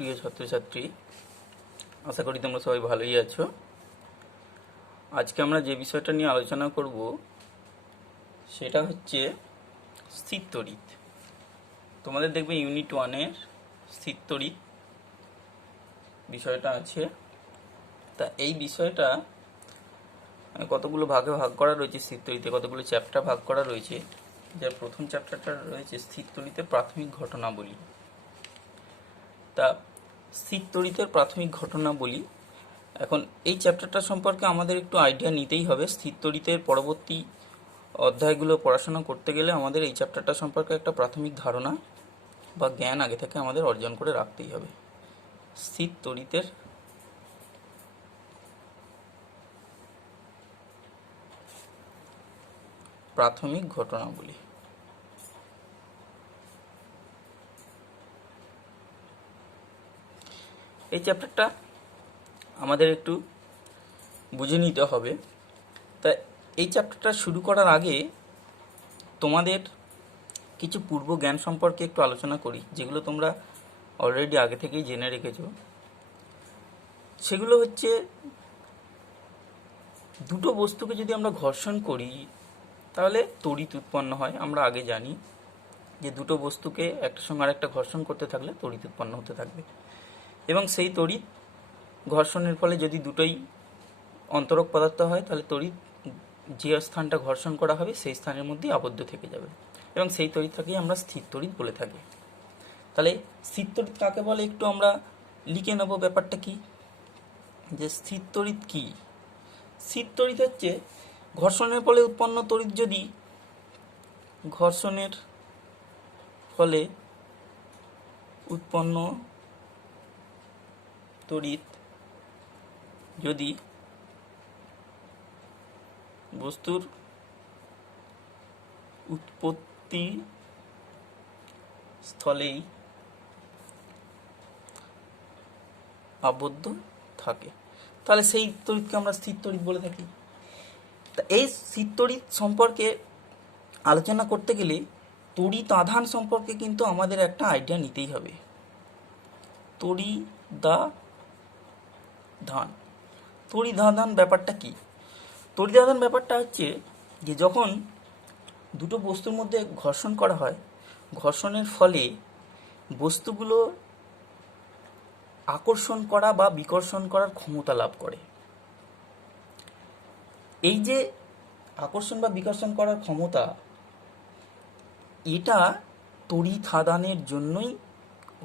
প্রিয় ছাত্রছাত্রী, আশা করি তোমরা সবাই ভালোই আছো। আজকে আমরা যে বিষয়টা নিয়ে আলোচনা করব সেটা হচ্ছে স্থির তড়িৎ। তোমাদের দেখবে ইউনিট 1-এর স্থির তড়িৎ বিষয়টা আছে। তা এই বিষয়টা কতগুলো ভাগে ভাগ করা রয়েছে, স্থির তড়িতে কতগুলো চ্যাপ্টার ভাগ করা রয়েছে। যার প্রথম চ্যাপ্টারটা রয়েছে স্থির তড়িতের প্রাথমিক ঘটনাবলী। তা স্থির তড়িতের প্রাথমিক ঘটনাবলী, এখন এই চ্যাপ্টারটা সম্পর্কে আমাদের একটু আইডিয়া নিতেই হবে। স্থির তড়িতের পরবর্তী অধ্যায়গুলো পড়াশোনা করতে গেলে আমাদের এই চ্যাপ্টারটা সম্পর্কে একটা প্রাথমিক ধারণা বা জ্ঞান আগে থেকে আমাদের অর্জন করে রাখতেই হবে। স্থির তড়িতের প্রাথমিক ঘটনাবলী। এই চ্যাপ্টারটা আমাদের একটু বুঝে নিতে হবে। তা এই চ্যাপ্টারটা শুরু করার আগে তোমাদের কিছু পূর্ব জ্ঞান সম্পর্কে একটু আলোচনা করি, যেগুলো তোমরা অলরেডি আগে থেকেই জেনে রেখেছো। সেগুলো হচ্ছে, দুটো বস্তুকে যদি আমরা ঘর্ষণ করি তাহলে তড়িৎ উৎপন্ন হয়। আমরা আগে জানি যে দুটো বস্তুকে একটা সঙ্গে আরেকটা ঘর্ষণ করতে থাকলে তড়িৎ উৎপন্ন হতে থাকবে, এবং সেই তড়িৎ ঘর্ষণের ফলে যদি দুটোই অন্তরক পদার্থ হয় তাহলে তড়িৎ যে স্থানটা ঘর্ষণ করা হবে সেই স্থানের মধ্যেই আবদ্ধ থেকে যাবে, এবং সেই তড়িৎটাকেই আমরা স্থির তড়িৎ বলে থাকি। তাহলে স্থির তড়িৎ কাকে বলে একটু আমরা লিখে নেব ব্যাপারটা কি, যে স্থির তড়িৎ কি। স্থির তড়িৎ হচ্ছে ঘর্ষণের ফলে উৎপন্ন তড়িৎ যদি ঘর্ষণের ফলে উৎপন্ন তড়িৎ যদি বস্তুর উৎপত্তি স্থলেই আবদ্ধ থাকে তাহলে সেই তড়িৎকে আমরা স্থির তড়িৎ বলে থাকি। তা এই স্থির তড়িৎ সম্পর্কে আলোচনা করতে গেলে তড়িৎ আধান সম্পর্কে কিন্তু আমাদের একটা আইডিয়া নিতেই হবে। তড়িৎ-আধান ব্যাপারটা কি? তড়িৎ-আধান ব্যাপারটা হচ্ছে যে যখন দুটো বস্তুর মধ্যে ঘর্ষণ করা হয়, ঘর্ষণের ফলে বস্তুগুলো আকর্ষণ করা বা বিকর্ষণ করার ক্ষমতা লাভ করে। এই যে আকর্ষণ বা বিকর্ষণ করার ক্ষমতা, এটা তড়িৎ আধানের জন্যই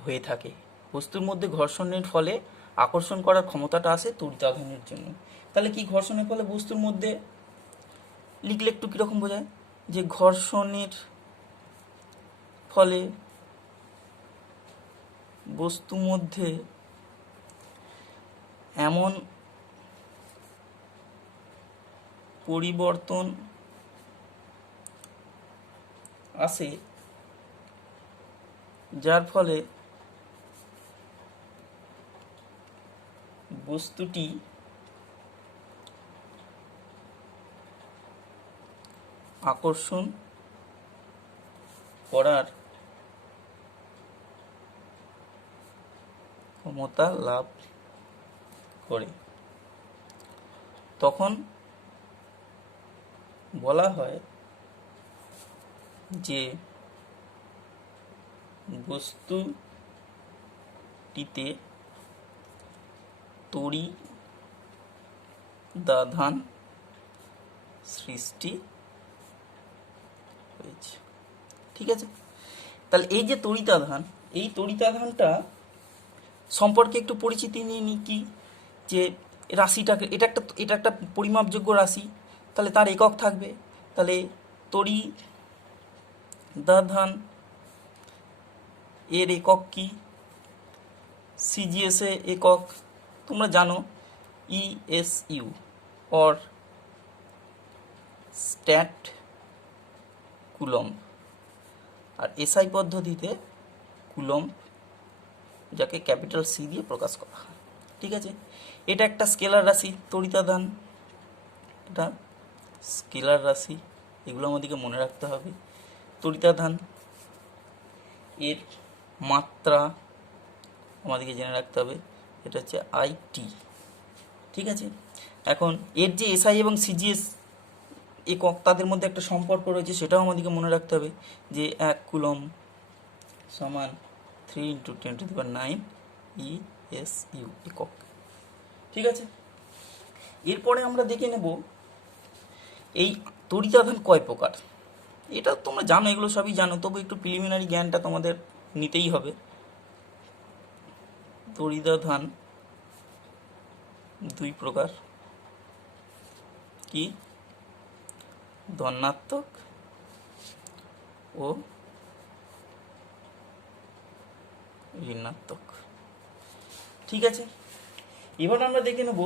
হয়ে থাকে। বস্তুর মধ্যে ঘর্ষণের ফলে আকর্ষণ করার ক্ষমতাটা আসে তড়িৎ আধানের জন্য। তাহলে কি ঘর্ষণের ফলে বস্তুর মধ্যে লিখলে একটু কীরকম বোঝায়, যে ঘর্ষণের ফলে বস্তুর মধ্যে এমন পরিবর্তন আসে যার ফলে বস্তুটি আকর্ষণ করার ক্ষমতা লাভ করে। তখন বলা হয় যে বস্তুটিতে তড়িদাধান সৃষ্টি হয়েছে। ঠিক আছে, তাহলে এই যে তড়িতাধান, এই তড়িতাধানটা সম্পর্কে একটু পরিচিতি নিয়ে নিই। কি, যে রাশিটাকে, এটা একটা পরিমাপযোগ্য রাশি, তাহলে তার একক থাকবে। তাহলে তড়িদাধান এর একক কি? সিজিএস একক তোমরা জানো, ইএসইউ অর স্ট্যাট কুলম্ব, আর এসআই পদ্ধতিতে কুলম্ব, যাকে ক্যাপিটাল সি দিয়ে প্রকাশ করা হয়। ঠিক আছে, এটা একটা স্কেলার রাশি তড়িতাধান, এটা স্কেলার রাশি, এগুলো আমাদেরকে মনে রাখতে হবে। তড়িতাধান এর মাত্রা আমাদেরকে জেনে রাখতে হবে, এটা হচ্ছে আইটি। ঠিক আছে, এখন এর যে এসআই এবং সিজিএস একক তাদের মধ্যে একটা সম্পর্ক রয়েছে, সেটাও আমাদেরকে মনে রাখতে হবে যে 1 কুলম সমান 3 × 10⁹ ESU একক। ঠিক আছে, এরপরে আমরা দেখে নেব এই তড়িতাধান কয় প্রকার। এটা তোমরা জানো, এগুলো সবই জানো, তবু একটু প্রিলিমিনারি জ্ঞানটা তোমাদের নিতেই হবে। তড়িতাধান 2 প্রকার, কি? ধনাত্মক ও ঋণাত্মক। ঠিক আছে, এবার আমরা দেখে নেব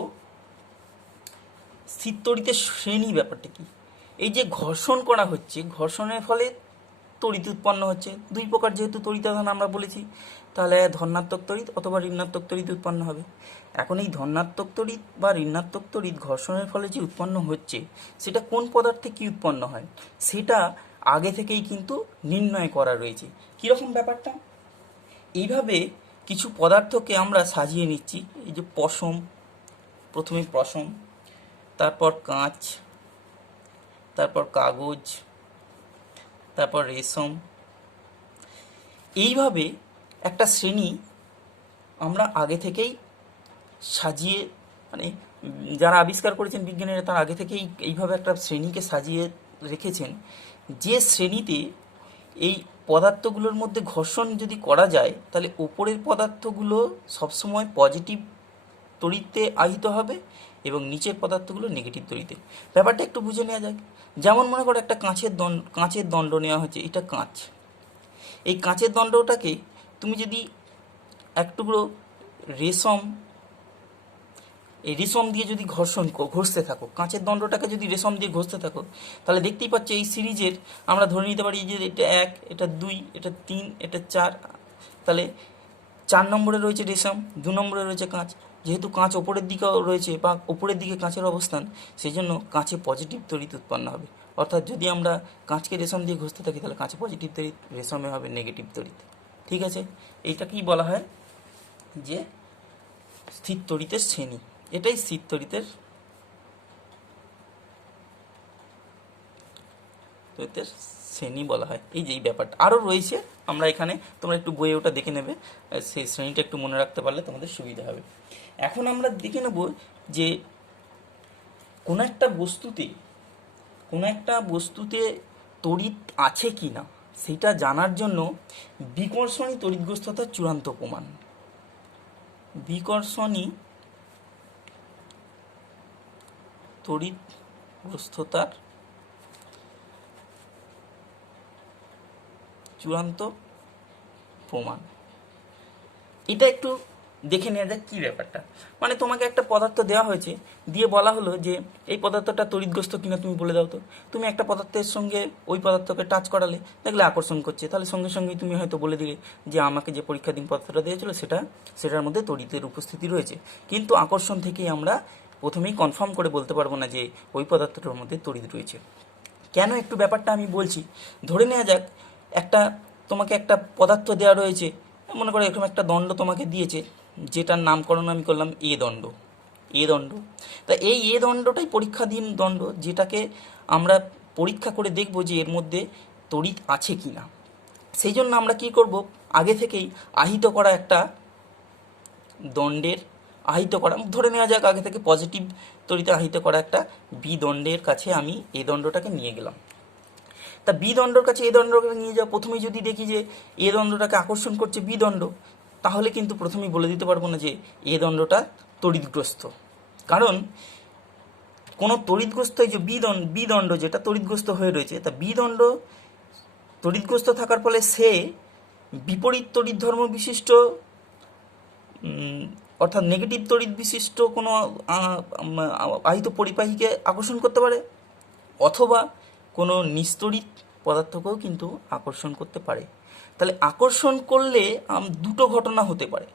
স্থির তড়িতের শ্রেণী ব্যাপারটা কি। এই যে ঘর্ষণ করা হচ্ছে, ঘর্ষণের ফলে তড়িৎ উৎপন্ন হচ্ছে। 2 প্রকার যেহেতু তড়িতাধান আমরা বলেছি, তাহলে ধনাত্মক তড়িৎ অথবা ঋণাত্মক তড়িৎ উৎপন্ন হবে। এখন এই ধনাত্মক তড়িৎ বা ঋণাত্মক তড়িৎ ঘর্ষণের ফলে যে উৎপন্ন হচ্ছে, সেটা কোন পদার্থে কি উৎপন্ন হয় সেটা আগে থেকেই কিন্তু নির্ণয় করা রয়েছে। কীরকম ব্যাপারটা? এইভাবে কিছু পদার্থকে আমরা সাজিয়ে নিচ্ছি। এই যে পশম, প্রথমে পশম, তারপর কাঁচ, তারপর কাগজ, তারপর রেশম। এইভাবে একটা শ্রেণী আমরা আগে থেকেই সাজিয়ে, মানে যারা আবিষ্কার করেছেন বিজ্ঞানীরা, তারা আগে থেকেই এইভাবে একটা শ্রেণীকে সাজিয়ে রেখেছেন, যে শ্রেণীতে এই পদার্থগুলোর মধ্যে ঘর্ষণ যদি করা যায়, তাহলে ওপরের পদার্থগুলো সবসময় পজিটিভ তড়িতে আহিত হবে এবং নিচের পদার্থগুলো নেগেটিভ তড়িতে। ব্যাপারটা একটু বুঝে নেওয়া যাক। যেমন মনে করো একটা কাঁচের দণ্ড নেওয়া হচ্ছে, এটা কাঁচ। এই কাঁচের দণ্ডটাকে তুমি যদি এক টুকরো রেশম, এই রেশম দিয়ে যদি ঘষতে থাকো, কাঁচের দণ্ডটাকে যদি রেশম দিয়ে ঘষতে থাকো, তাহলে দেখতেই পাচ্ছ এই সিরিজের আমরা ধরে নিতে পারি যে এটা 1, এটা 2, এটা 3, এটা 4। তাহলে 4 নম্বরে রয়েছে রেশম, 2 নম্বরে রয়েছে কাঁচ। যেহেতু কাঁচ ওপরের দিকেও রয়েছে বা ওপরের দিকে কাঁচের অবস্থান, সেই জন্য কাঁচে পজিটিভ তড়িৎ উৎপন্ন হবে। অর্থাৎ যদি আমরা কাঁচকে রেশম দিয়ে ঘষতে থাকি, তাহলে কাঁচে পজিটিভ তড়িৎ, রেশমে হবে নেগেটিভ তড়িৎ। ঠিক আছে, এইটাকেই বলা হয় যে স্থির তড়িতের শ্রেণী। এটাই স্থির তড়িতের শ্রেণী বলা হয়। এই যে এই ব্যাপারটা আরও রয়েছে, আমরা এখানে, তোমরা একটু বইয়ে ওটা দেখে নেবে, সেই শ্রেণীটা একটু মনে রাখতে পারলে তোমাদের সুবিধা হবে। এখন আমরা দেখে নেব যে কোনো একটা বস্তুতে তড়িৎ আছে কি না সেটা জানার জন্য বিকর্ষণী তড়িৎগ্রস্ততার চূড়ান্ত প্রমাণ। বিকর্ষণী তড়িৎগ্রস্ততার চূড়ান্ত প্রমাণ। এটা একটু দেখে নেওয়া যাক কী ব্যাপারটা। মানে তোমাকে একটা পদার্থ দেওয়া হয়েছে, দিয়ে বলা হলো যে এই পদার্থটা তড়িৎগ্রস্ত কিনা তুমি বলে দাও তো। তুমি একটা পদার্থের সঙ্গে ওই পদার্থকে টাচ করালে, দেখলে আকর্ষণ করছে, তাহলে সঙ্গে সঙ্গেই তুমি হয়তো বলে দিলে যে আমাকে যে পরীক্ষাধীন পদার্থটা দিয়েছিল সেটার মধ্যে তড়িতের উপস্থিতি রয়েছে। কিন্তু আকর্ষণ থেকেই আমরা প্রথমেই কনফার্ম করে বলতে পারবো না যে ওই পদার্থটার মধ্যে তড়িৎ রয়েছে। কেন, একটু ব্যাপারটা আমি বলছি। ধরে নেওয়া যাক তোমাকে একটা পদার্থ দেওয়া রয়েছে, মনে করো এরকম একটা দণ্ড তোমাকে দিয়েছে, যেটার নামকরণ আমি করলাম এ দণ্ড। তা এই এ দণ্ডটাই পরীক্ষাধীন দণ্ড, যেটাকে আমরা পরীক্ষা করে দেখব যে এর মধ্যে তড়িৎ আছে কি না। সেই জন্য আমরা কি করব, আগে থেকেই আহিত করা একটা দণ্ডের, ধরে নেওয়া যাক আগে থেকে পজিটিভ তড়িতে আহিত করা একটা বি দণ্ডের কাছে আমি এ দণ্ডটাকে নিয়ে গেলাম। তা বি দণ্ডর কাছে এ দণ্ডটাকে নিয়ে যাওয়া, প্রথমেই যদি দেখি যে এ দণ্ডটাকে আকর্ষণ করছে বি দণ্ড, তাহলে কিন্তু প্রথমেই বলে দিতে পারবো না যে এ দণ্ডটা তড়িৎগ্রস্ত। কারণ কোনো তড়িৎগ্রস্ত, এই যে বি দণ্ড যেটা তড়িৎগ্রস্ত হয়ে রয়েছে, তা বি দণ্ড তড়িৎগ্রস্ত থাকার ফলে সে বিপরীত তড়িৎ ধর্ম বিশিষ্ট, অর্থাৎ নেগেটিভ তড়িৎ বিশিষ্ট কোনো আহিত পরিবাহীকে আকর্ষণ করতে পারে, অথবা কোনো নিস্তড়িত পদার্থকেও কিন্তু আকর্ষণ করতে পারে। তাহলে আকর্ষণ করলে দুটো ঘটনা হতে পারে।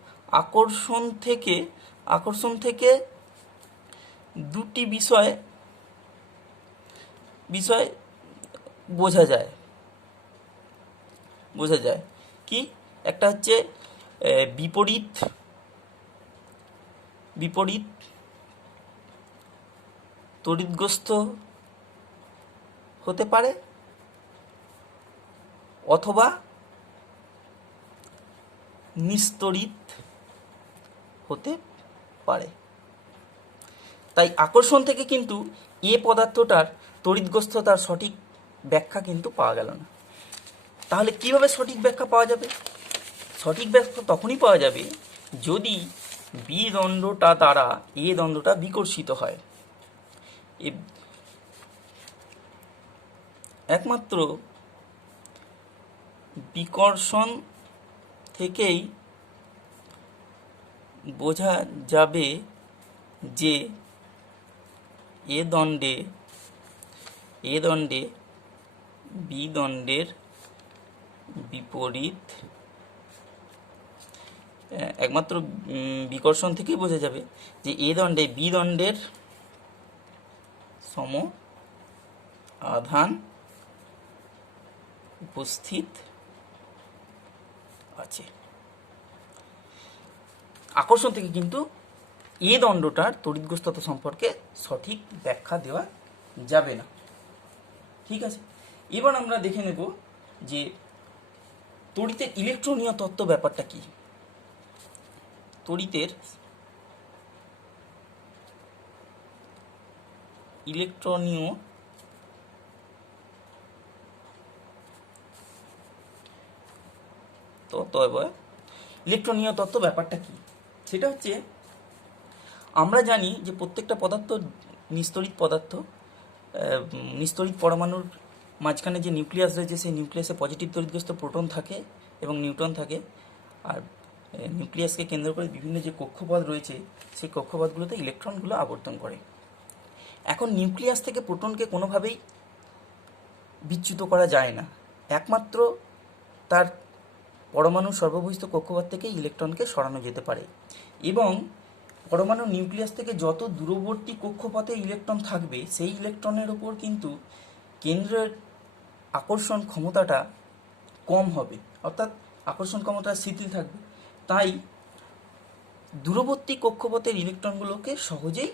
আকর্ষণ থেকে দুটি বিষয় বোঝা যায় কি, একটা হচ্ছে বিপরীত বিপরীত তড়িৎগ্রস্ত হতে পারে অথবা নিস্তড়িত হতে পারে। তাই আকর্ষণ থেকে কিন্তু এ পদার্থটার তড়িৎগ্রস্ততার সঠিক ব্যাখ্যা কিন্তু পাওয়া গেল না। তাহলে কিভাবে সঠিক ব্যাখ্যা পাওয়া যাবে? সঠিক ব্যাখ্যা তখনই পাওয়া যাবে যদি বি দণ্ডটা দ্বারা এ দণ্ডটা বিকর্ষিত হয়। একমাত্র বিকর্ষণ থেকেই বোঝা যাবে যে এ দণ্ডে বি দণ্ডের বিপরীত, একমাত্র বিকর্ষণ থেকেই বোঝা যাবে যে এ দণ্ডে বি দণ্ডের সম আধান উপস্থিত আছে। আকর্ষণ থেকে কিন্তু এ দণ্ডটার তড়িৎগ্রস্ততা সম্পর্কে সঠিক ব্যাখ্যা দেওয়া যাবে না। ঠিক আছে, এবার আমরা দেখে নেব যে তড়িতের ইলেকট্রনীয় তত্ত্ব ব্যাপারটা কি। তড়িতের ইলেকট্রনীয় তত্ত্ব ব্যাপারটা কি, সেটা হচ্ছে আমরা জানি যে প্রত্যেকটা পদার্থ নিস্তড়িত পদার্থ। নিস্তড়িত পরমাণুর মাঝখানে যে নিউক্লিয়াস রয়েছে সেই নিউক্লিয়াসে পজিটিভ তড়িৎগ্রস্ত প্রোটন থাকে এবং নিউট্রন থাকে, আর নিউক্লিয়াসকে কেন্দ্র করে বিভিন্ন যে কক্ষপথ রয়েছে সেই কক্ষপথগুলোতে ইলেকট্রনগুলো আবর্তন করে। এখন নিউক্লিয়াস থেকে প্রোটনকে কোনোভাবেই বিচ্যুত করা যায় না, একমাত্র তার পরমাণুর সর্ববহিস্থ কক্ষপথ থেকে ইলেকট্রনকে সরানো যেতে পারে। এবং পরমাণু নিউক্লিয়াস থেকে যত দূরবর্তী কক্ষপথে ইলেকট্রন থাকবে সেই ইলেকট্রনের ওপর কিন্তু কেন্দ্রের আকর্ষণ ক্ষমতাটা কম হবে, অর্থাৎ আকর্ষণ ক্ষমতা শিথিল থাকবে। তাই দূরবর্তী কক্ষপথের ইলেকট্রনগুলোকে সহজেই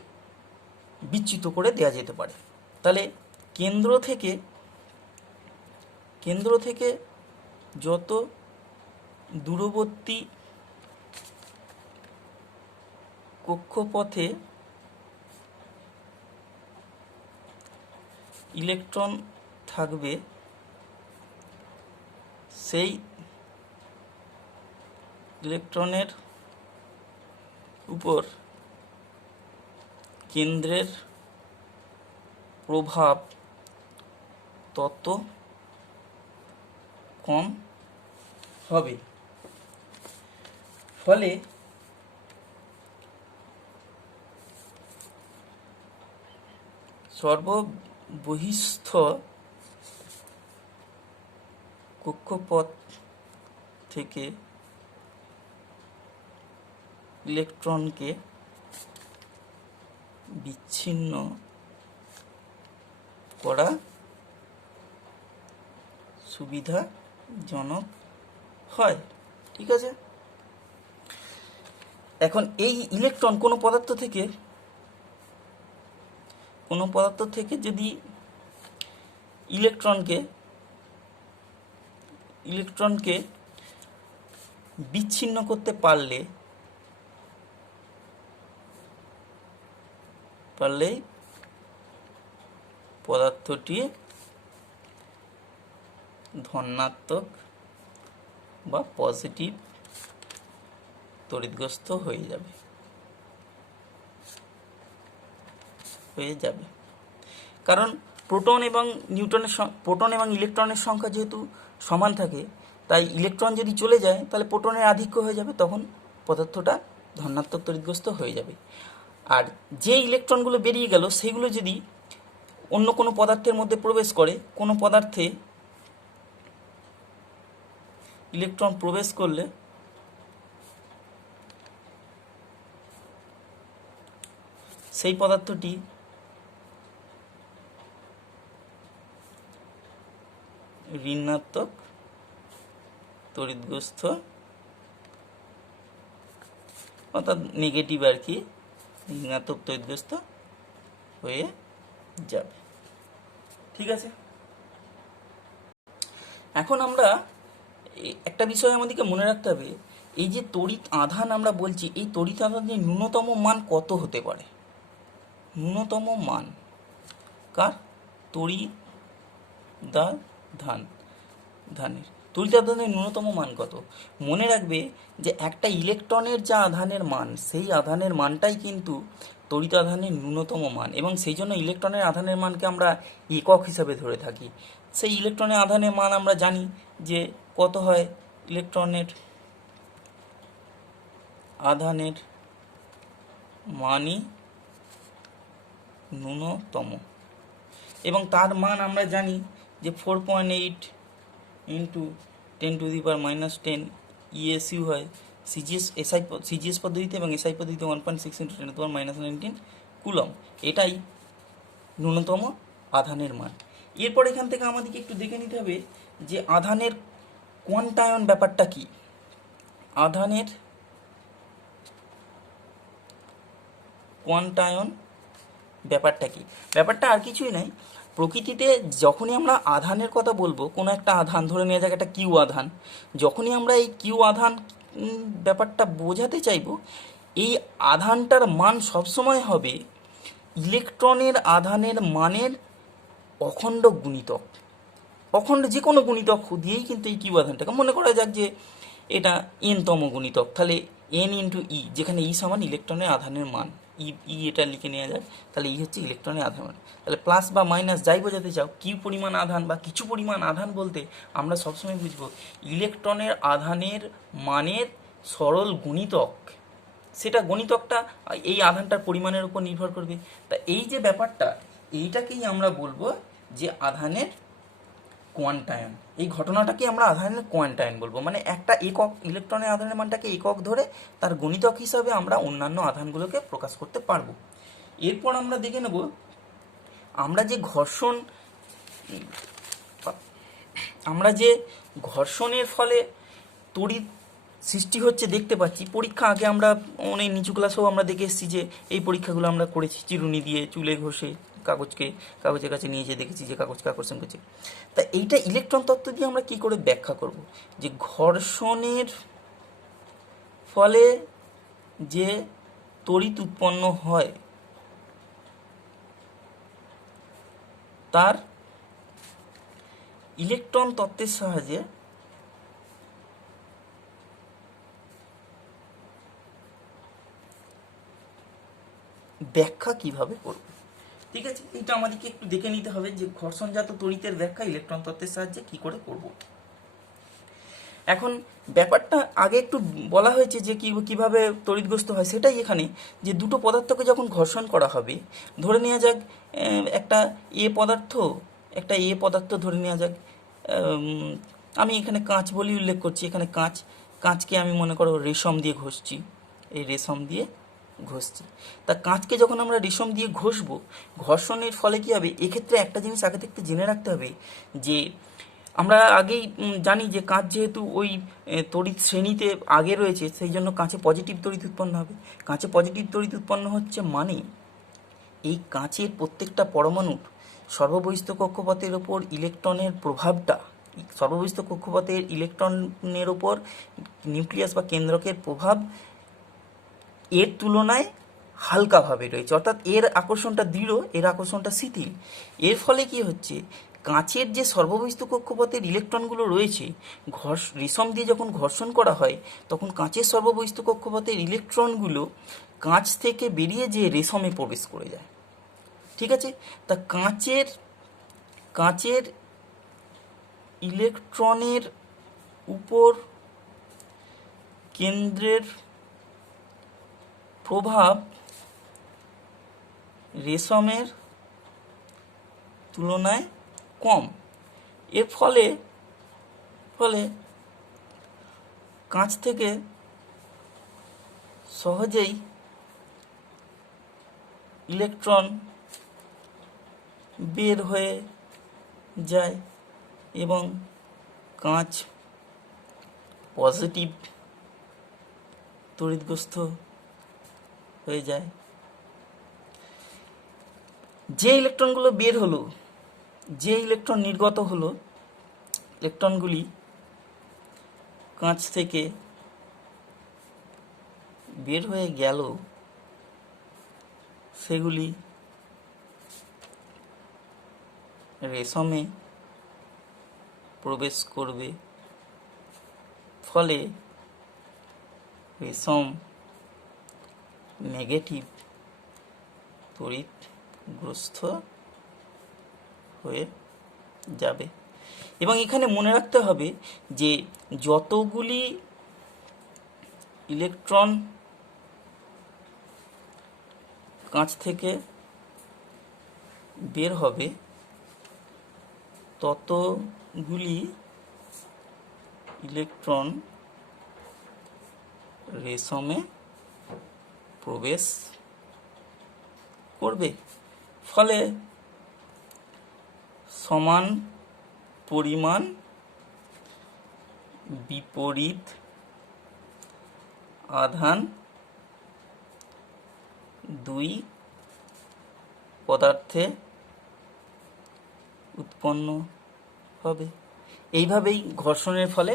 বিচ্যুত করে দেওয়া যেতে পারে। তাহলে কেন্দ্র থেকে যত দূরবর্তী কক্ষপথে ইলেকট্রন থাকবে সেই ইলেকট্রনের উপর কেন্দ্রের প্রভাব তত কম হবে। ফলে সর্ববহিস্থ কক্ষপথ থেকে ইলেকট্রনকে বিচ্ছিন্ন করা সুবিধাজনক হয়। ঠিক আছে, এখন এই ইলেকট্রন কোনো পদার্থ থেকে যদি ইলেকট্রনকে বিচ্ছিন্ন করতে পারলেই পদার্থটি ধনাত্মক বা পজিটিভ তড়িৎগ্রস্ত হয়ে যাবে। কারণ প্রোটন এবং ইলেকট্রনের সংখ্যা যেহেতু সমান থাকে, তাই ইলেকট্রন যদি চলে যায় তাহলে প্রোটনের আধিক্য হয়ে যাবে, তখন পদার্থটা ধনাত্মক তড়িৎগ্রস্ত হয়ে যাবে। আর যে ইলেকট্রনগুলো বেরিয়ে গেল সেগুলো যদি অন্য কোনো পদার্থের মধ্যে প্রবেশ করে, কোনো পদার্থে ইলেকট্রন প্রবেশ করলে সেই পদার্থটি ঋণাত্মক তড়িৎগ্রস্ত অর্থাৎ নেগেটিভ আর কি, ঋণাত্মক তড়িৎগ্রস্ত হয়ে যাবে। ঠিক আছে, এখন আমরা একটা বিষয় আমাদেরকে মনে রাখতে হবে, এই যে তড়িৎ আধান আমরা বলছি, এই তড়িৎ আধানের ন্যূনতম মান কত হতে পারে? ন্যূনতম মান কার? তড়িৎ ধানের তড়িৎ আধানের ন্যূনতম মান কত? মনে রাখবে যে একটা ইলেকট্রনের যা আধানের মান, সেই আধানের মানটাই কিন্তু তড়িৎ আধানের ন্যূনতম মান, এবং সেই জন্য ইলেকট্রনের আধানের মানকে আমরা একক হিসাবে ধরে থাকি। সেই ইলেকট্রনের আধানের মান আমরা জানি যে কত হয়। ইলেকট্রনের আধানের মানই ন্যূনতম, এবং তার মান আমরা জানি যে 4.8 ইন্টু 10⁻⁻10 ESU হয় সিজিএস পদ্ধতিতে, এবং এসআই পদ্ধতিতে 1.6 ইন্টু 10⁻⁻19 কুলম। এটাই ন্যূনতম আধানের মান। এরপর এখান থেকে আমাদেরকে একটু দেখে নিতে হবে যে আধানের কোয়ান্টায়ন ব্যাপারটা কি। আধানের কোয়ান্টায়ন ব্যাপারটা কি? ব্যাপারটা আর কিছুই নাই, প্রকৃতিতে যখনই আমরা আধানের কথা বলবো, কোনো একটা আধান ধরে নেওয়া যাক, একটা কিউ আধান, যখনই আমরা এই কিউ আধান ব্যাপারটা বোঝাতে চাইব, এই আধানটার মান সবসময় হবে ইলেকট্রনের আধানের মানের অখণ্ড গুণিতক। অখণ্ড যে কোনো গুণিতক দিয়েই কিন্তু এই কিউ আধানটাকে, মনে করা যাক যে এটা এনতম গুণিতক, তাহলে এন ইন্টু ই, যেখানে ই সমান ইলেকট্রনের আধানের মান, ই এটা লিখে নেওয়া যায়, তাহলে ই হচ্ছে ইলেকট্রনের আধান মান। তাহলে প্লাস বা মাইনাস যাই বোঝাতে চাও, কি পরিমাণ আধান বা কিছু পরিমাণ আধান বলতে আমরা সবসময় বুঝবো ইলেকট্রনের আধানের মানের সরল গুণিতক। সেটা গণিতকটা এই আধানটার পরিমাণের উপর নির্ভর করবে। তা এই যে ব্যাপারটা, এইটাকেই আমরা বলবো যে আধানের কোয়ান্টায়ন। এই ঘটনাটাকে আমরা আধানের কোয়ান্টায়ন বলবো, মানে একটা একক ইলেকট্রনের আধানের মানটাকে একক ধরে তার গণিতক হিসাবে আমরা অন্যান্য আধানগুলোকে প্রকাশ করতে পারবো। এরপর আমরা দেখে নেব আমরা যে ঘর্ষণের ফলে তড়িৎ সৃষ্টি হচ্ছে দেখতে পাচ্ছি। পরীক্ষা আগে আমরা অনেক নিচু ক্লাসেও আমরা দেখে এসেছি যে এই পরীক্ষাগুলো আমরা করেছি, চিরুনি দিয়ে চুলে ঘষে কাগজের কাছে নিয়ে যেয়ে দেখেছি যে কাগজকে আকর্ষণ করছে। তা এইটা ইলেকট্রন তত্ত্ব দিয়ে আমরা কি করে ব্যাখ্যা করব যে ঘর্ষণের ফলে যে তড়িৎ উৎপন্ন হয় তার ইলেকট্রন তত্ত্বের সাহায্যে ব্যাখ্যা কিভাবে করব। ঠিক আছে, এটা আমাদেরকে একটু দেখে নিতে হবে যে ঘর্ষণজাত তড়িতের ব্যাখ্যা ইলেকট্রন তত্ত্বের সাহায্যে কি করে করব। এখন ব্যাপারটা আগে একটু বলা হয়েছে যে কিভাবে তড়িৎগ্রস্ত হয়, সেটাই এখানে, যে দুটো পদার্থকে যখন ঘর্ষণ করা হবে, ধরে নেওয়া যাক একটা এ পদার্থ ধরে নেওয়া যাক, আমি এখানে কাঁচ বলেই উল্লেখ করছি, এখানে কাঁচকে আমি মনে করো রেশম দিয়ে ঘষছি, এই রেশম দিয়ে ঘষছি। তা কাঁচকে যখন আমরা রেশম দিয়ে ঘষবো, ঘর্ষণের ফলে কি হবে, এক্ষেত্রে একটা জিনিস আগে থেকে জেনে রাখতে হবে যে আমরা আগেই জানি যে কাঁচ যেহেতু ওই তড়িৎ শ্রেণীতে আগে রয়েছে, সেই জন্য কাঁচে পজিটিভ তড়িৎ উৎপন্ন হবে। কাঁচে পজিটিভ তড়িৎ উৎপন্ন হচ্ছে মানে এই কাঁচের প্রত্যেকটা পরমাণুর সর্ববহিস্থ কক্ষপথের ওপর ইলেকট্রনের প্রভাবটা, সর্ববহিস্থ কক্ষপথের ইলেকট্রনের ওপর নিউক্লিয়াস বা কেন্দ্রকের প্রভাব এর তুলনায় হালকাভাবে রয়েছে, অর্থাৎ এর আকর্ষণটা দৃঢ়, এর আকর্ষণটা শিথিল। এর ফলে কি হচ্ছে, কাঁচের যে সর্ববহিস্থ কক্ষপথের ইলেকট্রনগুলো রয়েছে, রেশম দিয়ে যখন ঘর্ষণ করা হয়, তখন কাঁচের সর্ববহিস্থ কক্ষপথের ইলেকট্রনগুলো কাঁচ থেকে বেরিয়ে যে রেশমে প্রবেশ করে যায়। ঠিক আছে, তা কাঁচের ইলেকট্রনের উপর কেন্দ্রের প্রভাব রেশমের তুলনায় কম। এর ফলে কাঁচ থেকে সহজেই ইলেকট্রন বের হয়ে যায় এবং কাঁচ পজিটিভ তড়িৎগ্রস্ত হয়ে যায়। যে ইলেকট্রনগুলো বের হলো, যে ইলেকট্রন নির্গত হলো, ইলেকট্রনগুলি কাঁচ থেকে বের হয়ে গেল, সেগুলি রেশমে প্রবেশ করবে, ফলে রেশম নেগেটিভ তড়িৎগ্রস্ত হয়ে যাবে। এবং এখানে মনে রাখতে হবে যে যতগুলি ইলেকট্রন কাঁচ থেকে বের হবে, ততগুলি ইলেকট্রন রেশমে প্রবেশ করবে, ফলে সমান পরিমাণ বিপরীত আধান দুই পদার্থে উৎপন্ন হবে। এইভাবেই ঘর্ষণের ফলে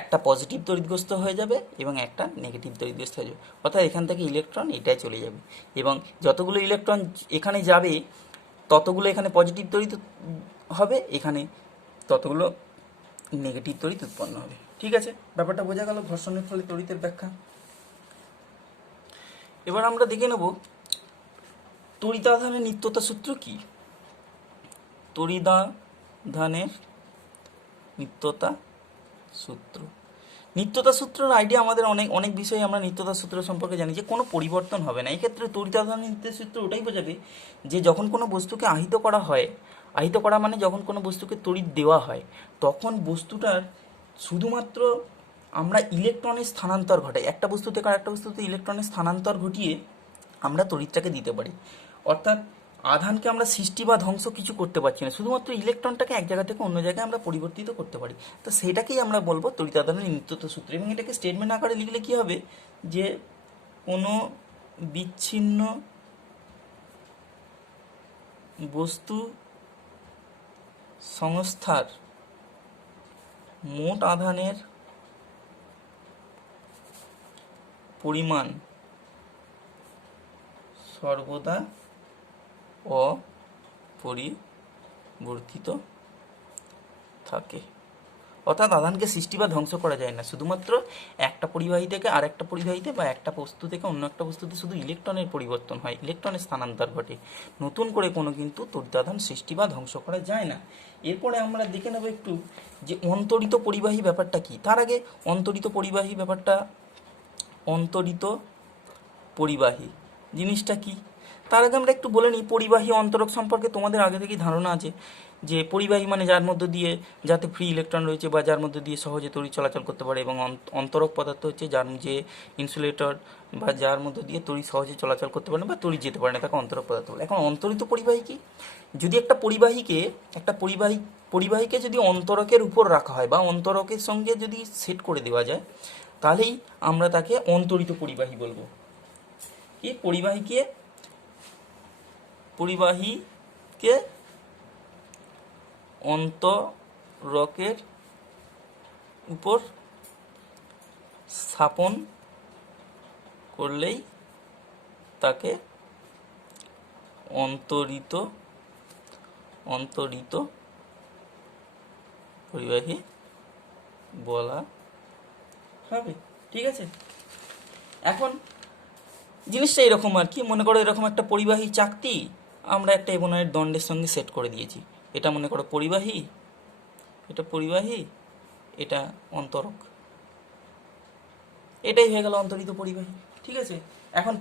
একটা পজিটিভ তড়িৎগ্রস্ত হয়ে যাবে এবং একটা নেগেটিভ তড়িৎগ্রস্ত হয়ে যাবে, অর্থাৎ এখান থেকে ইলেকট্রন এটাই চলে যাবে, এবং যতগুলো ইলেকট্রন এখানে যাবে ততগুলো এখানে পজিটিভ তড়িৎ হবে, এখানে ততগুলো নেগেটিভ তড়িৎ উৎপন্ন হবে। ঠিক আছে, ব্যাপারটা বোঝা গেল ঘর্ষণের ফলে তড়িতের ব্যাখ্যা। এবার আমরা দেখে নেব তড়িতাধানের নিত্যতা সূত্র কি। তড়িতাধানের নিত্যতা সূত্র। নিত্যতা সূত্রের আইডিয়া আমাদের অনেক বিষয়ে আমরা নিত্যতা সূত্র সম্পর্কে জানি যে কোনো পরিবর্তন হবে না। এই ক্ষেত্রে তড়িতাধানের নিত্যতা সূত্র ওটাই বোঝাবে যে যখন কোনো বস্তুকে আহিত করা হয়, আহিত করা মানে যখন কোনো বস্তুকে তড়িৎ দেওয়া হয়, তখন বস্তুটার শুধুমাত্র আমরা ইলেকট্রনের স্থানান্তর ঘটাই, একটা বস্তু থেকে আরেকটা বস্তুতে ইলেকট্রনের স্থানান্তর ঘটিয়ে আমরা তড়িৎটাকে দিতে পারি। অর্থাৎ আধানকে আমরা সৃষ্টি বা ধ্বংস কিছু করতে পারছি না, শুধুমাত্র ইলেকট্রনটাকে এক জায়গা থেকে অন্য জায়গায় আমরা পরিবর্তিত করতে পারি। তো সেটাকেই আমরা বলবো তড়িতাধানের নিত্যতা সূত্র। এবং এটাকে স্টেটমেন্ট আকারে লিখলে কি হবে যে কোনো বিচ্ছিন্ন বস্তু সংস্থার মোট আধানের পরিমাণ সর্বদা অপরিবর্তিত থাকে। অর্থাৎ আধানকে সৃষ্টি বা ধ্বংস করা যায় না, শুধুমাত্র একটা পরিবাহী থেকে আর একটা পরিবাহীতে বা একটা বস্তু থেকে অন্য একটা বস্তুতে শুধু ইলেকট্রনের পরিবর্তন হয়, ইলেকট্রনের স্থানান্তর ঘটে, নতুন করে কোনো কিন্তু তড়িতাধান সৃষ্টি বা ধ্বংস করা যায় না। এরপরে আমরা দেখে নেব একটু যে অন্তরিত পরিবাহী ব্যাপারটা কি। তার আগে অন্তরিত পরিবাহী ব্যাপারটা, অন্তরিত পরিবাহী জিনিসটা কি তার আগে আমরা একটু বলে নিই। পরিবাহী অন্তরক সম্পর্কে তোমাদের আগে থেকেই ধারণা আছে যে পরিবাহী মানে যার মধ্যে দিয়ে যাতে ফ্রি ইলেকট্রন রয়েছে বা যার মধ্যে দিয়ে সহজে তড়িৎ চলাচল করতে পারে, এবং অন্তরক পদার্থ হচ্ছে যার যে ইনসুলেটর বা যার মধ্যে দিয়ে তড়িৎ সহজে চলাচল করতে পারে বা তড়িৎ যেতে পারে না, তাকে অন্তরক পদার্থ বলে। এখন অন্তরিত পরিবাহী কি? যদি একটা পরিবাহীকে যদি অন্তরকের উপর রাখা হয় বা অন্তরকের সঙ্গে যদি সেট করে দেওয়া যায়, তাহলেই আমরা তাকে অন্তরিত পরিবাহী বলবো। কি? পরিবাহীকে অন্তরকের উপর স্থাপন করলেই তাকে অন্তরিত পরিবাহী বলা হবে। ঠিক আছে, এখন জিনিসটা এরকম আর কি, মনে করো এরকম একটা পরিবাহী চাকতি আমরা একটা এবোনাইট দণ্ডের সঙ্গে সেট করে দিয়েছি। এটা মনে করো পরিবাহী, এটা অন্তরক, এটাই হয়ে গেল অন্তরিত পরিবাহী। ঠিক আছে, এখন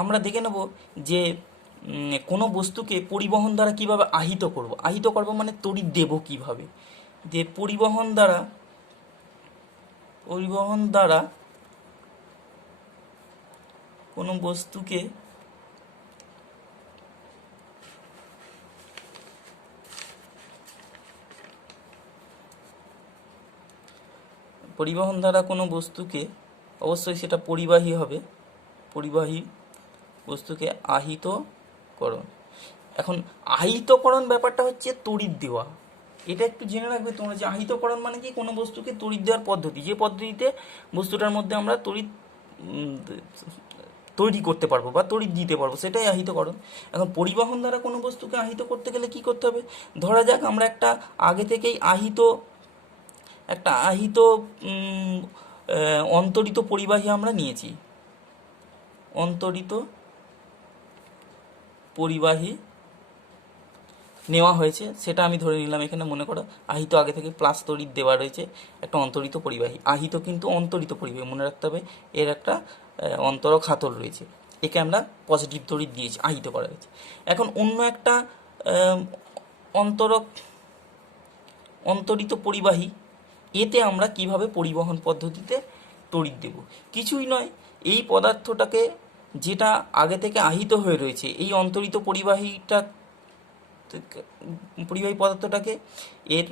আমরা দেখে নেব যে কোনো বস্তুকে পরিবহন দ্বারা কিভাবে আহিত করব মানে তড়িৎ দেব কিভাবে, যে পরিবহন দ্বারা কোনো বস্তুকে অবশ্যই সেটা পরিবাহী হবে, পরিবাহী বস্তুকে আহিতকরণ। এখন আহিতকরণ ব্যাপারটা হচ্ছে তড়িৎ দেওয়া। এটা একটু জেনে রাখবে তোমরা যে আহিতকরণ মানে কি, কোনো বস্তুকে তড়িৎ দেওয়ার পদ্ধতি, যে পদ্ধতিতে বস্তুটার মধ্যে আমরা তড়িৎ তৈরি করতে পারবো বা তড়িৎ দিতে পারবো, সেটাই আহিতকরণ। এখন পরিবহন দ্বারা কোনো বস্তুকে আহিত করতে গেলে কি করতে হবে? ধরা যাক আমরা একটা আগে থেকেই একটা আহিত অন্তরিত পরিবাহী আমরা নিয়েছি, অন্তরিত পরিবাহী নেওয়া হয়েছে, সেটা আমি ধরে নিলাম এখানে। মনে করো আহিত আগে থেকে প্লাস তড়িৎ দেওয়া রয়েছে, একটা অন্তরিত পরিবাহী। আহিত কিন্তু অন্তরিত পরিবাহী, মনে রাখতে হবে এর একটা অন্তরক হাতল রয়েছে, একে আমরা পজিটিভ তড়িৎ দিয়েছি, আহিত করা হয়েছে। এখন অন্য একটা অন্তরিত পরিবাহী, এতে আমরা কিভাবে পরিবহন পদ্ধতিতে তড়িৎ দেব? কিছুই নয়, এই পদার্থটাকে যেটা আগে থেকে আহিত হয়ে রয়েছে, এই অন্তরিত পরিবাহী পদার্থটাকে এর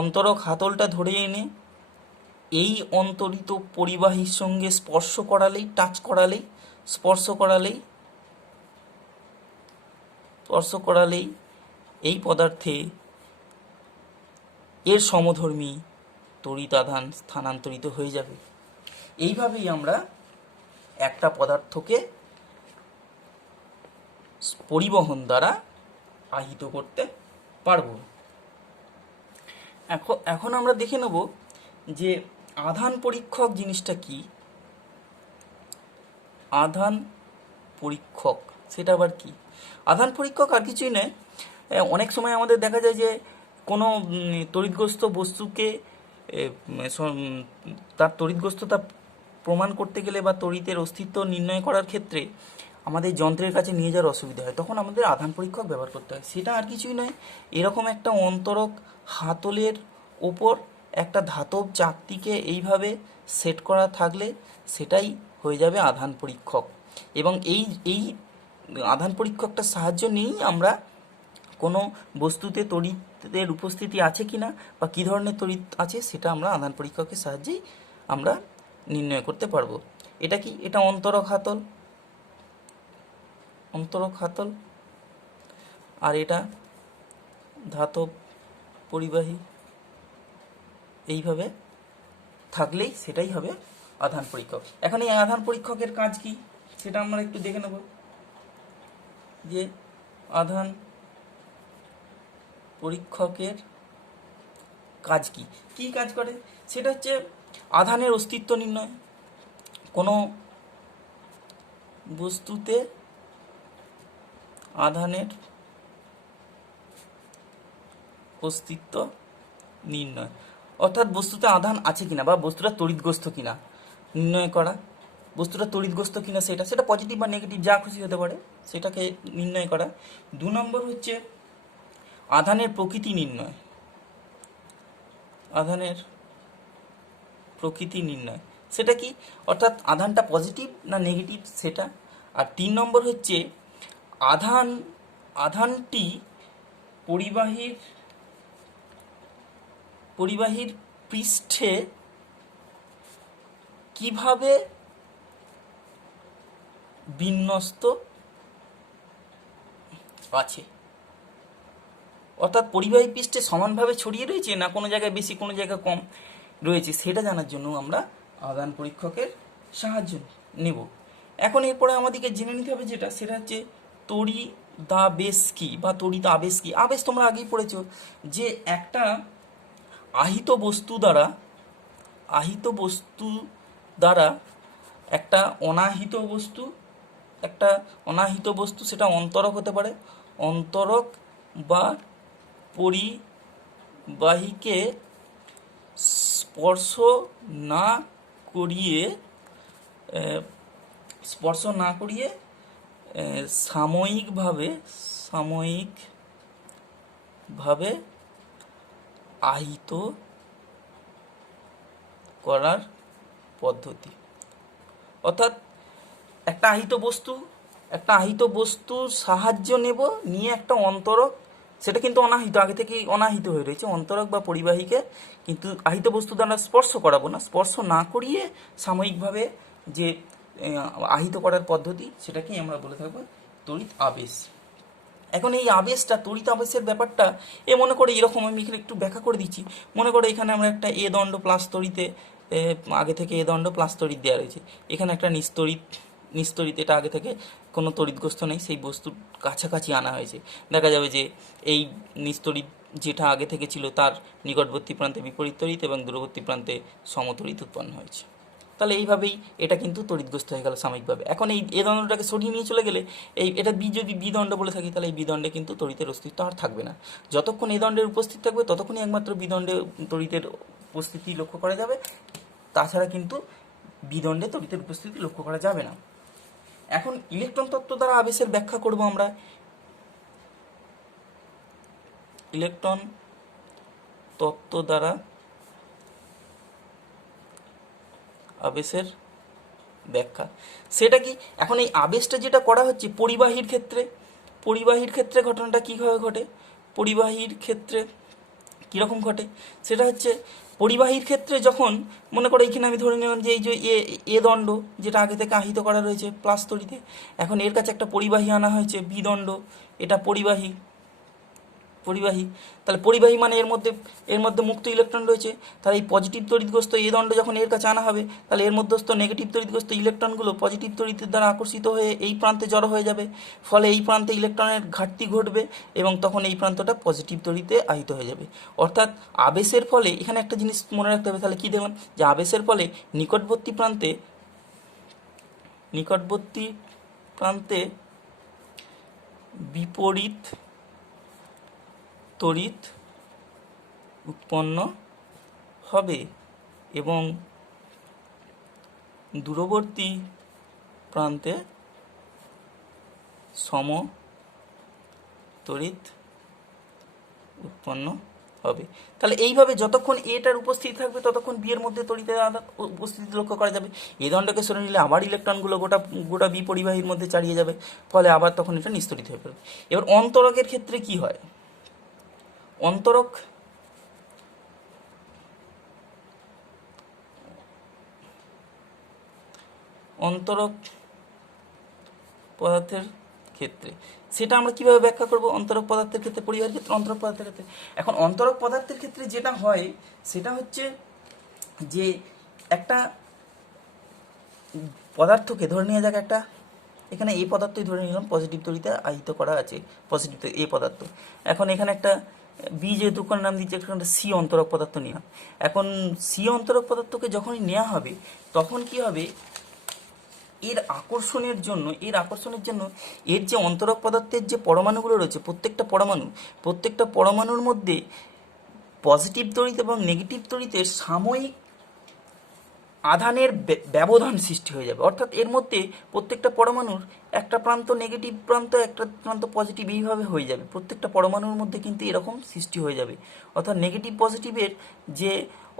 অন্তরক হাতলটা ধরে এনে এই অন্তরিত পরিবাহীর সঙ্গে স্পর্শ করালেই এই পদার্থে এর সমধর্মী তড়িৎ আধান স্থানান্তরিত হয়ে যাবে। এইভাবেই আমরা একটা পদার্থকে পরিবহন দ্বারা আহিত করতে পারব। এখন আমরা দেখে নেব যে আধান পরীক্ষক জিনিসটা কি। আধান পরীক্ষক সেটা আবার কি? আধান পরীক্ষক আর কিছুই নয়, অনেক সময় আমাদের দেখা যায় যে কোনো তড়িৎগ্রস্ত বস্তুকে তার তড়িৎগ্রস্ততা প্রমাণ করতে গেলে বা তড়িতের অস্তিত্ব নির্ণয় করার ক্ষেত্রে আমাদের যন্ত্রের কাছে নিয়ে যাওয়ার অসুবিধা হয়, তখন আমাদের আধান পরীক্ষক ব্যবহার করতে হয়। সেটা আর কিছুই নয়, এরকম একটা অন্তরক হাতলের ওপর একটা ধাতব চাকতিকে এইভাবে সেট করা থাকলে সেটাই হয়ে যাবে আধান পরীক্ষক। এবং এই আধান পরীক্ষকটার সাহায্য নিয়েই আমরা কোনো বস্তুতে তড়িতের উপস্থিতি আছে কিনা বা কী ধরনের তড়িৎ আছে সেটা আমরা আধান পরীক্ষকের সাহায্যেই আমরা নির্ণয় করতে পারবো। এটা কি? এটা অন্তরক হাতল, আর এটা ধাতব পরিবাহী। এইভাবে থাকলেই সেটাই হবে আধান পরীক্ষক। এখন এই আধান পরীক্ষকের কাজ কি সেটা আমরা একটু দেখে নেব, যে আধান পরীক্ষকের কাজ কি কাজ করে। সেটা হচ্ছে আধানের অস্তিত্ব নির্ণয়। কোনো বস্তুতে আধানের অস্তিত্ব নির্ণয়, অর্থাৎ বস্তুতে আধান আছে কিনা বা বস্তুটা তড়িৎগ্রস্ত কিনা নির্ণয় করা। বস্তুটা তড়িৎগ্রস্ত কিনা সেটা পজিটিভ বা নেগেটিভ যা খুশি হতে পারে, সেটাকে নির্ণয় করা। 2 নম্বর হচ্ছে আধানের প্রকৃতি নির্ণয়। আধানের প্রকৃতি নির্ণয় সেটা কি? অর্থাৎ আধানটা পজিটিভ না নেগেটিভ সেটা। আর 3 নম্বর হচ্ছে আধানটি পরিবাহীর পৃষ্ঠে কিভাবে বিন্যস্ত আছে, অর্থাৎ পরিবাহী পৃষ্ঠে সমানভাবে ছড়িয়ে রয়েছে না কোনো জায়গায় বেশি কোনো জায়গায় কম রয়েছে, সেটা জানার জন্য আমরা আধান পরীক্ষকের সাহায্য নেব। এখন এরপরে আমাদেরকে জেনে নিতে হবে সেটা হচ্ছে তড়িদাবেশ কি বা তড়িৎ আবেশ কি। আবেশ তোমরা আগেই পড়েছো, যে একটা আহিত বস্তু দ্বারা একটা অনাহিত বস্তু সেটা অন্তরক হতে পারে, অন্তরক বা পরিবাহীকে স্পর্শ না করিয়ে সাময়িকভাবে আহিত করার পদ্ধতি। অর্থাৎ একটা আহিত বস্তুর সাহায্য নেব, নিয়ে একটা অন্তরক, সেটা কিন্তু অনাহিত, আগে থেকেই অনাহিত হয়ে রয়েছে, অন্তরক বা পরিবাহীকে কিন্তু আহিত বস্তু দ্বারা স্পর্শ করাবো না, স্পর্শ না করিয়ে সাময়িকভাবে যে আহিত করার পদ্ধতি, সেটাকেই আমরা বলে থাকবো তড়িৎ আবেশ। এখন এই আবেশটা, তড়িৎ আবেশের ব্যাপারটা মনে করে এরকম, আমি এখানে একটু ব্যাখ্যা করে দিচ্ছি। মনে করে এখানে আমরা একটা এ দণ্ড প্লাস তড়িতে, আগে থেকে এ দণ্ড প্লাস তড়িৎ দেওয়া রয়েছে, এখানে একটা নিস্তড়িৎ, এটা আগে থেকে কোনো তড়িৎগ্রস্ত নেই, সেই বস্তুর কাছাকাছি আনা হয়েছে। দেখা যাবে যে এই নিস্তড়িৎ যেটা আগে থেকে ছিল তার নিকটবর্তী প্রান্তে বিপরীত তড়িৎ এবং দূরবর্তী প্রান্তে সমতড়িৎ উৎপন্ন হয়েছে। তাহলে এইভাবেই এটা কিন্তু তড়িৎগ্রস্ত হয়ে গেল সাময়িকভাবে। এখন এই এ দণ্ডটাকে সরিয়ে নিয়ে চলে গেলে, এটা যদি বি দণ্ড বলে থাকি, তাহলে এই বি দণ্ডে কিন্তু তড়িতের অস্তিত্ব আর থাকবে না। যতক্ষণ এই দণ্ডের উপস্থিত থাকবে ততক্ষণই একমাত্র বি দণ্ডে তড়িতের উপস্থিতি লক্ষ্য করা যাবে, তাছাড়া কিন্তু বি দণ্ডে তড়িতের উপস্থিতি লক্ষ্য করা যাবে না। এখন ইলেকট্রন তত্ত্ব দ্বারা আবেশের ব্যাখ্যা করব আমরা। ইলেকট্রন তত্ত্ব দ্বারা আবেশের ব্যাখ্যা, সেটা কি? এখন এই আবেশটা যেটা করা হচ্ছে পরিবাহীর ক্ষেত্রে ঘটনাটা কীভাবে ঘটে, পরিবাহীর ক্ষেত্রে কীরকম ঘটে, সেটা হচ্ছে পরিবাহীর ক্ষেত্রে যখন, মনে করো এখানে আমি ধরে নিলাম যে এই যে এ দণ্ড যেটা আগে থেকে আহিত করা রয়েছে প্লাস তড়িতে, এখন এর কাছে একটা পরিবাহী আনা হয়েছে বি দণ্ড, এটা পরিবাহী। তাহলে পরিবাহী মানে এর মধ্যে মুক্ত ইলেকট্রন রয়েছে। তাহলে এই পজিটিভ তড়িৎগ্রস্ত এ দণ্ড যখন এর কাছে আনা হবে, তাহলে এর মধ্যস্থ নেগেটিভ তড়িৎগ্রস্ত ইলেকট্রনগুলো পজিটিভ তড়িতের দ্বারা আকর্ষিত হয়ে এই প্রান্তে জড়ো হয়ে যাবে, ফলে এই প্রান্তে ইলেকট্রনের ঘাটতি ঘটবে এবং তখন এই প্রান্তটা পজিটিভ তড়িতে আহিত হয়ে যাবে। অর্থাৎ আবেশের ফলে, এখানে একটা জিনিস মনে রাখতে হবে, তাহলে কী দেখলাম, যে আবেশের ফলে নিকটবর্তী প্রান্তে বিপরীত তড়িৎ উৎপন্ন হবে এবং দূরবর্তী প্রান্তে সম তড়িৎ উৎপন্ন হবে। তাহলে এইভাবে যতক্ষণ এটার উপস্থিতি থাকবে ততক্ষণ বি এর মধ্যে তড়িতের উপস্থিতি লক্ষ্য করা যাবে। এই দণ্ডকে সরে নিলে আবার ইলেকট্রনগুলো গোটা বি পরিবাহীর মধ্যে ছাড়িয়ে যাবে, ফলে আবার তখন এটা নিস্তড়িত হয়ে পড়বে। এবার অন্তরকের ক্ষেত্রে কি হয়? অন্তরক পদার্থের ক্ষেত্রে সেটা আমরা কিভাবে ব্যাখ্যা করব? অন্তরক পদার্থের ক্ষেত্রে, পরিবাহীর ক্ষেত্রে, অন্তরক পদার্থের ক্ষেত্রে। এখন অন্তরক পদার্থের ক্ষেত্রে যেটা হয় সেটা হচ্ছে যে একটা পদার্থকে ধরে নেওয়া যাক, একটা এখানে এই পদার্থই ধরে নিলাম পজিটিভ তড়িতে আহিত করা আছে, পজিটিভ এ পদার্থ। এখন এখানে একটা বি যেহেতু করে নাম দিচ্ছে, একটা সি অন্তরক পদার্থ নিলাম। এখন সি অন্তরক পদার্থকে যখনই নেওয়া হবে তখন কি হবে, এর আকর্ষণের জন্য এর যে অন্তরক পদার্থের যে পরমাণুগুলো রয়েছে, প্রত্যেকটা পরমাণুর মধ্যে পজিটিভ তড়িৎ এবং নেগেটিভ তড়িতের সাময়িক আধানের ব্যবধান সৃষ্টি হয়ে যাবে। অর্থাৎ এর মধ্যে প্রত্যেকটা পরমাণুর একটা প্রান্ত নেগেটিভ প্রান্ত, একটা প্রান্ত পজিটিভ, এইভাবে হয়ে যাবে। প্রত্যেকটা পরমাণুর মধ্যে কিন্তু এরকম সৃষ্টি হয়ে যাবে। অর্থাৎ নেগেটিভ পজিটিভের যে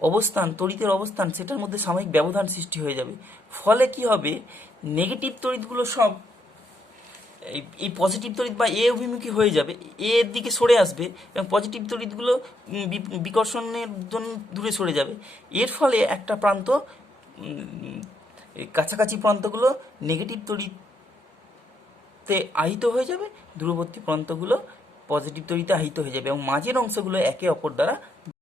অবস্থান, তড়িতের অবস্থান, সেটার মধ্যে সাময়িক ব্যবধান সৃষ্টি হয়ে যাবে। ফলে কি হবে, নেগেটিভ তড়িৎগুলো সব এই পজিটিভ তড়িৎ বা এ অভিমুখী হয়ে যাবে, এর দিকে সরে আসবে এবং পজিটিভ তড়িৎগুলো বিকর্ষণের জন্য দূরে সরে যাবে। এর ফলে একটা প্রান্ত, কাছাকাছি প্রান্তগুলো নেগেটিভ তড়িতে আহিত হয়ে যাবে, দূরবর্তী প্রান্তগুলো পজিটিভ তড়িতে আহিত হয়ে যাবে এবং মাঝের অংশগুলো একে অপর দ্বারা